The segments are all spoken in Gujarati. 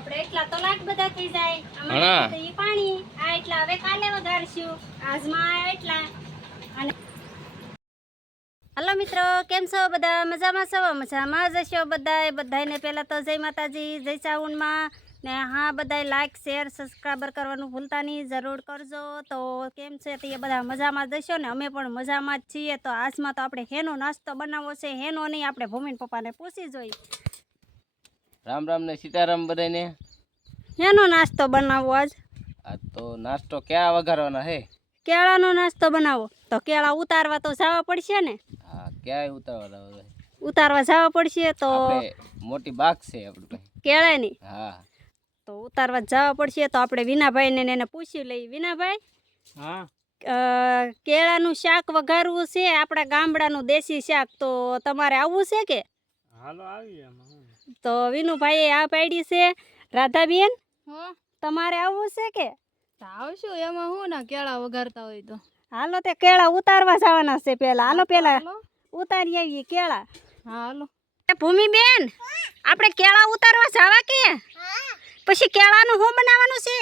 આપણે એટલા તો લાખ બધા થઈ જાય અમારે ઈ પાણી આ એટલા હવે કાલે વધારશું આજમાં એટલા અને हेलो मित्रों केम छो बधा मजामां छो मजामां ज छो बधाने पहला तो जय माताजी जय चावुंड मां ने हाँ बधाय लाइक शेर सब्सक्राइबर करवानुं भूलता नहीं जरूर करजो। तो केम छे ते बधा मजामां ज छो ने अमे पण मजामां ज छीए। तो आजमां तो आपणे हेनो नास्तो बनावવો छे हेनो नहीं आपणे भूमिन पप्पाने पूछी जोई। राम राम ने सीताराम बधाने हेनो नास्तो बनावવો आज तो नास्तो क्या वघारवाना है केळानो नास्तो बनावो तो केळा उतारवा तो जावा पड़शे ने हाँ क्या उतारवाना उतारवा जावा पड़शे तो मोटी बाग छे आपणे केळानी हाँ तो उतारवा जावा पड़शे। तो आपणे विनाभाई ने एने पूछी लई विनाभाई हाँ केळानुं शाक वघारवुं छे आपणा गामडानुं देशी शाक तो तमारे आववुं छे के हालो आवीए तो विनुभाई आ पाडी छे राधाबेन तमारे आववुं छे के आवशो एमां हुं ना केळा वघारता होय तो हालो ते केळा उतारवा जवाना छे पेला हालो पेला उतारी आवीए केळा। हाँ हालो भूमिबेन आपणे केळा उतारवा जावा के पछी केळानुं हुं बनाववानुं छे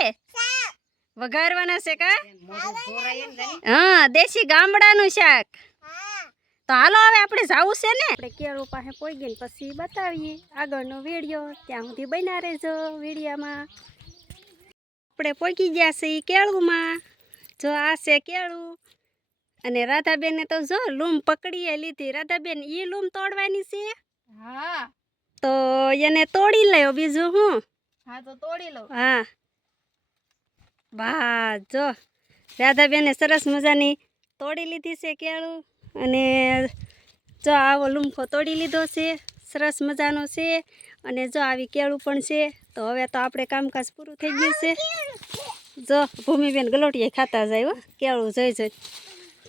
वघारवाना छे का हाँ देशी गामडानुं शाक तो हालो हवे आपणे जावुं छे ने आपणे केळું પાસે પોઈગીને પછી બતાવીએ આગળનો વિડિયો ત્યાં સુધી બન્યા રહેજો વિડિયામાં। આપણે પોઈગી ગયા છે કેળુંમાં જો આ છે કેળું અને રાધાબેને તો જો લૂમ પકડીએ લીધી રાધાબેન ઈ લૂમ તોડવાની છે हाँ તો એને તોડી લ્યો બીજું હું हाँ तो तोड़ी लो हाँ वाह जो राधाबेने सरस मजानी तोड़ी लीधी छे केळું અને જો આવો લૂમખો તોડી લીધો છે સરસ મજાનો છે અને જો આવી કેળું પણ છે। તો હવે તો આપણે કામકાજ પૂરું થઈ ગયું છે જો ભૂમિબેન ગલોટિયા ખાતા જાય હો કેળું જોઈ જોઈ।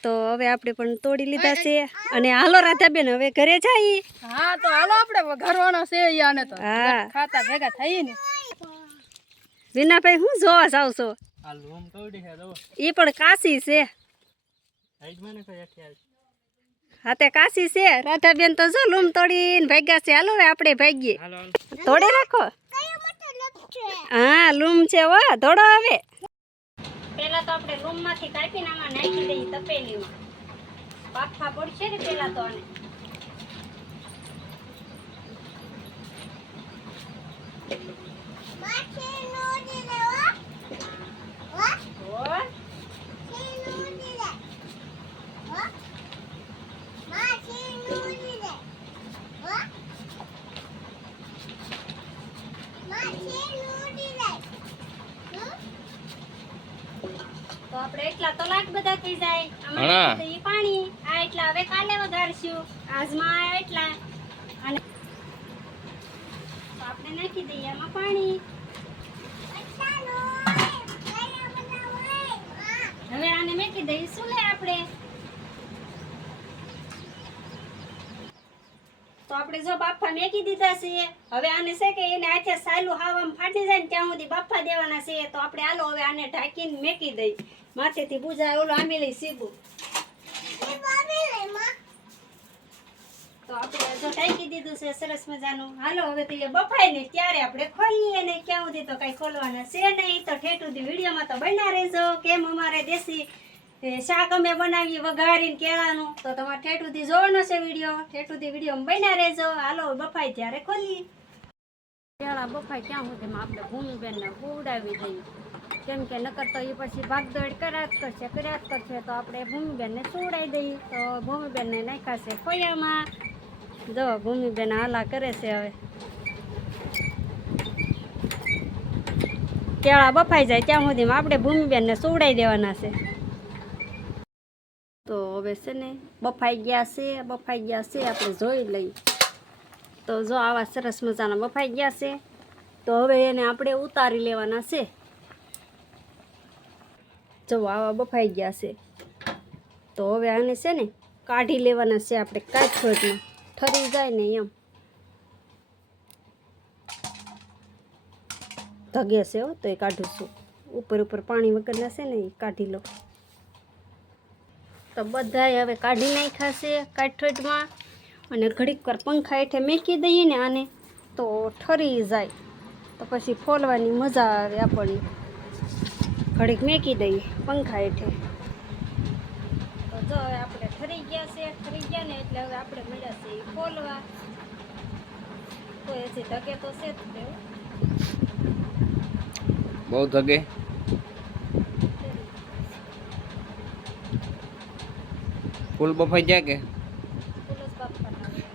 તો હવે આપણે પણ તોડી લીધા છે અને હાલો રાધાબેન હવે ઘરે જઈએ। हाँ तो हालो आपणे वघारवाना छे याने तो हाँ खाता भेगा थई ने વિનાભાઈ હું જોવા જાવ છો आ लूम तोड़ी है दो એ પણ કાશી છે साइड में ने कोई अठिया હા તે કાશી છે રાધાબેન તો જો લૂમ તોડીને ભાગ્યા છે હાલો હવે આપણે ભાગીએ हालो તોડે રાખો હા લૂમ છે હો ધોડો હવે પેલા તો આપણે લૂમ માંથી કાપીને આમાં નાખી દઈએ તપેલીમાં બાફા પડશે ને પેલા તો આને તો આપણે એટલા તો લાખ બધા થઈ જાય અમારે ઈ પાણી આ એટલા હવે કાલે વધારશું આજમાં આ એટલા અને તો આપણે નાખી દઈએ આમાં પાણી હવે આને મેકી દઈશું લે આપણે તો આપણે જો બાફા મેકી દીધા છે હવે આને છે કે એને આખે સાયલું હાવામાં ફાટી જાય ને ત્યાં સુધી બાફા દેવાના છે। તો આપણે હાલો હવે આને ઢાંકીને મેકી દઈ માથેથી બુજા ઓલો આમેલી સીબુ તો આપણે જો ઢાંકી દીધું છે સરસ મજાનું હાલો હવે તો એ બફાય ને ત્યારે આપણે ખોલીએ ને ક્યાં સુધી તો કઈ ખોલવાના છે નહીં। તો ઠેઠ સુધી વિડીયોમાં તો બન્યા રહેજો કેમ અમારે દેશી શાક અમે બનાવીએ વઘારીને કેળાનું તો તમારે ઠેઠ સુધી જોવાનો છે વિડીયો ઠેઠ સુધી વિડીયોમાં બન્યા રહેજો હાલો બફાય ત્યારે ખોલીએ કેળા બફાય ત્યાં સુધીમાં આપણે ભૂમિબેનને ઉડાવી દઈએ કેમ કે નકર તો એ પછી ભાગદોડ કર્યા જ કરશે તો આપણે ભૂમિબેનને સુવડાવી દઈએ। તો ભૂમિબેનને નાખ્યા છે ખોયામાં જો ભૂમિબેન હાલા કરે છે હવે કેળા બફાઈ જાય ત્યાં સુધીમાં આપણે ભૂમિબેનને સુવડાવી દેવાના છે। તો હવે છે ને બફાઈ ગયા છે આપણે જોઈ લઈએ તો જો આવા સરસ મજાના બફાઈ ગયા છે તો હવે એને આપણે ઉતારી લેવાના છે જો આવા બફાઈ ગયા છે તો હવે આને છે ને કાઢી લેવાના છે આપણે કાચમાં ઠરી જાય ને એમ ધગે છે હો તો એ કાઢું છું ઉપર પાણી વગરના છે ને એ કાઢી લો તો બધાય હવે કાઢી નાખ્યા છે કાઠઠમાં અને ઘડીક વાર પંખા હેઠે મેકી દઈએ ને આને તો ઠરી જાય તો પછી ફોલવાની મજા આવે આપણને. ઘડીક મેકી દઈએ પંખા હેઠે. તો જો હવે આપણે ઠરી ગયા ને એટલે હવે આપણે મળ્યા છે ફોલવા. તો હજી ધકે તો છે જ તે હો. બહુ ધગે. ફૂલ બફાઈ જાય કે ફૂલ જ બાફવાના હોય.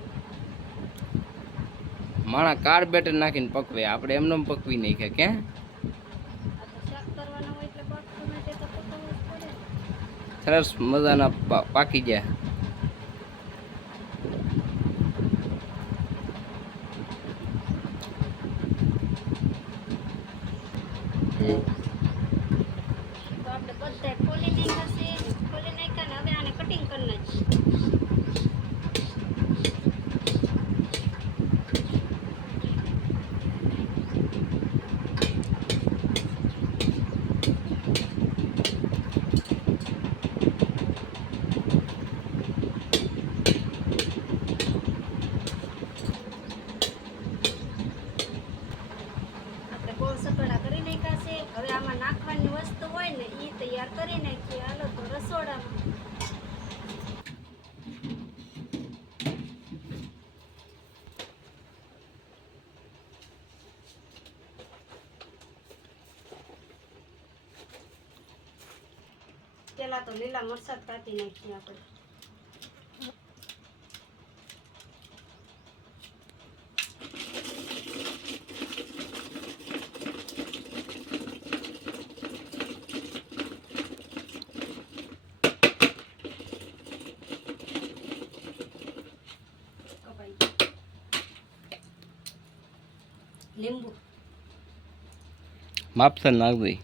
માણા કાર્બેટર નાખીને પકવે, આપણે એમને પકવી નાખે કે આ તો શાક કરવાના હોય એટલે બાફવા માટે તો પકાવવું જ પડે ને. સરસ મજાના પાકી જાય. તો આપણે બધાય ખોલી નાખ્યા છે. ખોલી નાખ્યા ને હવે આને કટિંગ કરી નાખીએ. આપણે ગોળ સકડા કરી નાખ્યા છે. હવે આમાં નાખવાની વસ્તુ હોય ને એ તૈયાર કરી નાખીએ. હાલો તો રસોડામાં. પેલા તો લીલા મરચાં કાપી નાખીએ આપણે. લીંબુ માપસર નાખ દઈ.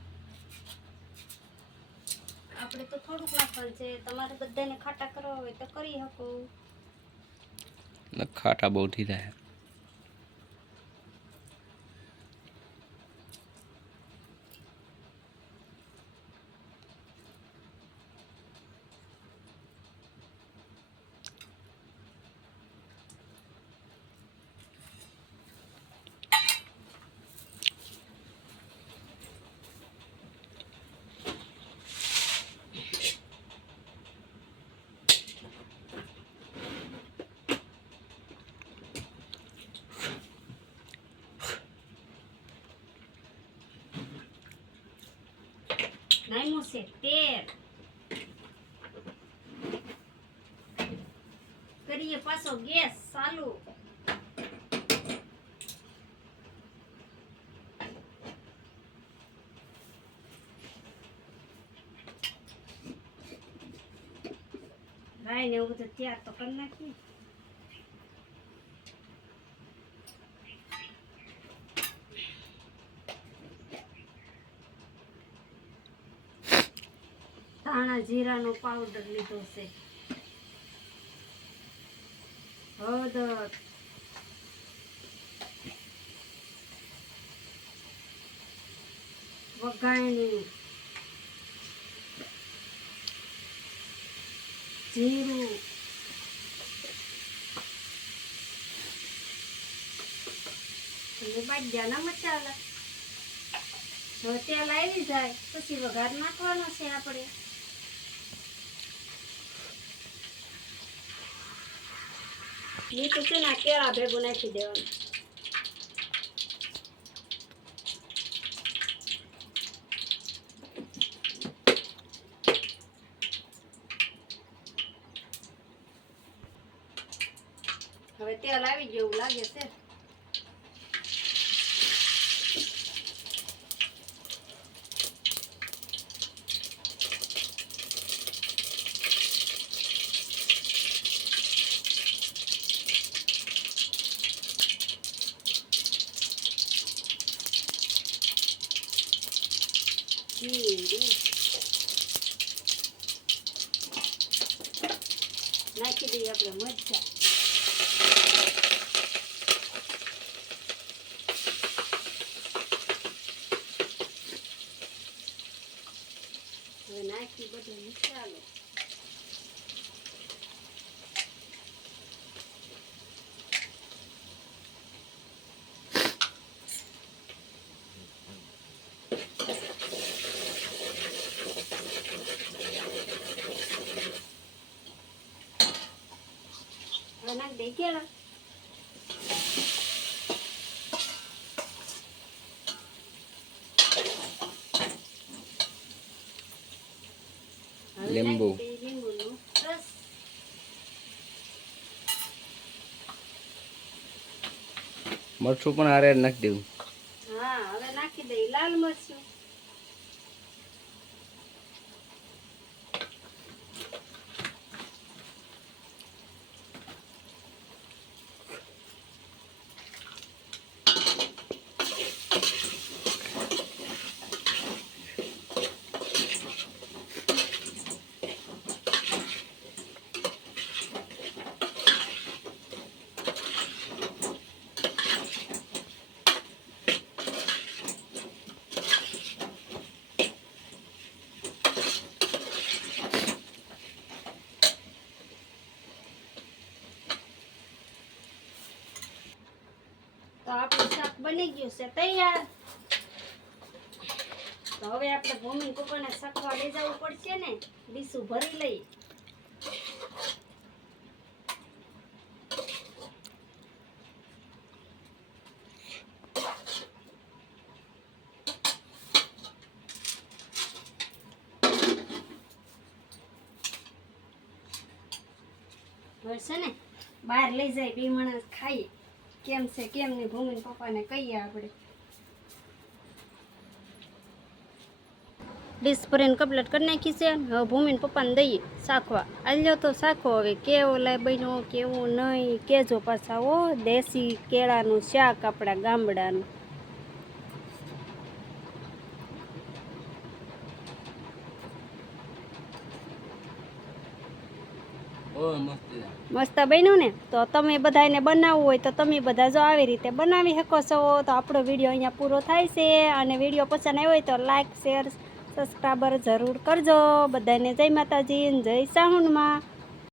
આપણે તો થોડુંક નાખવાનું છે. તમારે બધાને ખાટા કરવા હોય તો કરી શકો. ખાટા બહુ થઈ જાય. નાયમું છે તેલ. કરીએ પાછો ગેસ ચાલુ. રાઈ ને એવું બધું તૈયાર તો કરી નાખીએ. ધાણા જીરાનો પાવડર લીધો છે. હળદર, વઘાણી, જીરું, અને બાજરાના મસાલા. હવે તેલ આવી જાય પછી વઘાર નાખવાનો છે આપણે. મીઠું છે ને કેળા ભેગું નાખી દેવાનું. હવે તેલ આવી જેવું લાગે છે. નાખી દઈએ આપણે મરચાં. હવે નાખી બધો મસાલો. હવે નાખી દઈ કેળા. હવે લીંબુ. નાખી દઈ લીંબુનો રસ. મરચું પણ હારે નાખી દેવું. હા હવે નાખી દઈ લાલ મરચું. તો આપણું શાક બની ગયું છે તૈયાર. તો હવે આપણે ભૂમિ પપ્પાને શકવા લઈ જવું પડશે ને, ડીશું ભરી લઈએ. હવે છે ને બહાર લઈ જાય, બે માણસ ખાઈએ કેમ છે કેમ નહીં. ભૂમિ પપ્પાને કહીએ આપણે. ડીશ ભરીને કમ્પ્લીટ કરી નાખી છે. હવે ભૂમિને પપ્પાને દઈએ શાખવા. આલ્યો તો શાખો હવે કેવો લાય બન્યો કેવું નહીં કેજો પાછા. ઓ દેશી કેળાનું શાક આપણા ગામડાનું. મસ્ત બન્યું ને. તો તમે બધાને બનાવવું હોય તો તમે બધા જો આવી રીતે બનાવી શકો છો. તો આપણો વિડીયો અહીંયા પૂરો થાય છે. અને વિડીયો પસંદ આવ્યો હોય તો લાઈક શેર સબસ્ક્રાઈબર જરૂર કરજો. બધાને જય માતાજી, જય સાહુનમાં.